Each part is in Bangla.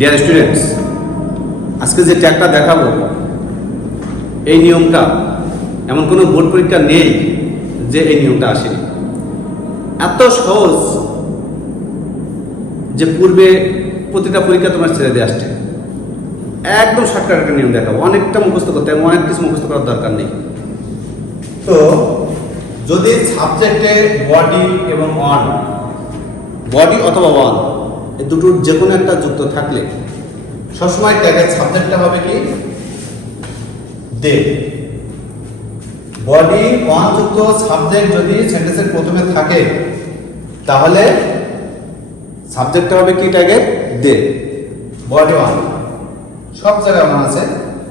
ডিয়ার স্টুডেন্টস, আজকে যে ট্যাগটা দেখাবো এই নিয়মটা এমন কোনো বোর্ড পরীক্ষা নেই যে এই নিয়মটা আসেনি। এত সহজ যে পূর্বে প্রতিটা পরীক্ষা তোমার ছেড়ে দিয়ে আসছে। একদম শর্টকাট একটা নিয়ম দেখাবো, অনেকটা মুখস্থ করতে হবে, অনেক কিছু মুখস্থ করার দরকার নেই। তো যদি সাবজেক্টে বডি এবং অন, বডি অথবা অন এই দুটোর যে কোনো একটা যুক্ত থাকলে সবসময় ট্যাগের সাবজেক্টটা হবে কি দে। বডি অন যুক্ত সাবজেক্ট যদি সেন্টেন্সের প্রথমে থাকে তাহলে সাবজেক্টটা হবে কি ট্যাগের দে। বডি অন সব জায়গায় অন আছে,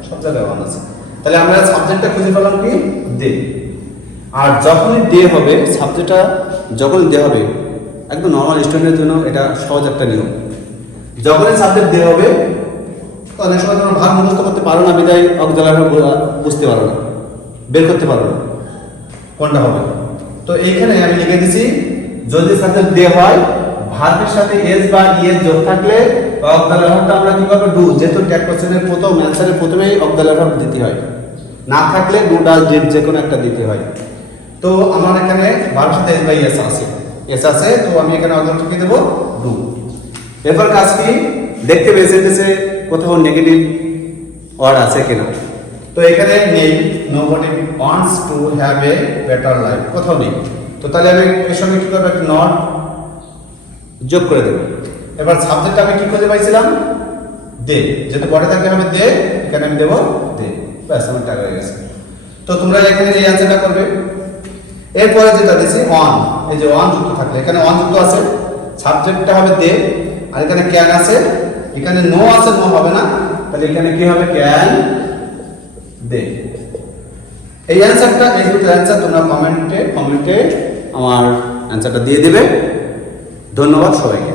সব জায়গায় অন আছে, তাহলে আমরা সাবজেক্টটা খুঁজে পেলাম কি দে। আর যখনই দে হবে, সাবজেক্টটা যখনই দে হবে, একদম নর্মাল স্টুডেন্টের জন্য এটা সহজ একটা নিয়ম। যখনই সাবজেক্ট দে হবে অনেক সময় তোমরা ভাগ মুখস্থ করতে পারো না, বিদায় অগদালার বুঝতে পারো না, বের করতে পারো না কোনটা হবে। তো এইখানে আমি লিখে দিছি যদি সাবজেক্ট দে হয়, ভার্বের সাথে এস বা ইএস যোগ থাকলে অগদালার ভাবটা আমরা কি করব ডু, যেহেতু ট্যাগ কোশ্চেনের প্রথম অ্যানসারের প্রথমেই অগদালার ভাব দিতে হয়, না থাকলে ডু ডাজ ডিড যে কোনো একটা দিতে হয়। তো আমার এখানে ভার্বের সাথে এস বা ইএস আছে, এস আছে, তো আমি এখানে অগদালার লিখে দেব ডু। এরপর কাজ কি দেখতে হবে সেন্টেন্সে কোথাও নেগেটিভ ওয়ার্ড আছে কিনা। তো এখানে নেই, nobody wants to have a better life, কোথাও নেই। তো তাহলে আমি এর সঙ্গে কি করব, একটা নট যোগ করে দেব। এবার সাবজেক্ট আমি কি খুঁজে পাইছিলাম দে, যেহেতু বডি থাকতে হবে দে, এখানে আমি দেব দে, ব্যাস আমার টাকা হয়ে গেছে। তো তোমরা এখানে যে অ্যানসারটা করবে। এরপরে যেটা দিছি অন, এই যে অন যুক্ত থাকলে এখানে অন যুক্ত আছে, সাবজেক্টটা হবে দে, আর এখানে ক্যান আছে, এখানে নো আছে, নো হবে না, তাহলে এখানে কি হবে ক্যান দে। এই অ্যানসারটা, এই দুটো অ্যানসার তোমরা কমেন্টে আমার অ্যানসারটা দিয়ে দেবে। ধন্যবাদ সবাইকে।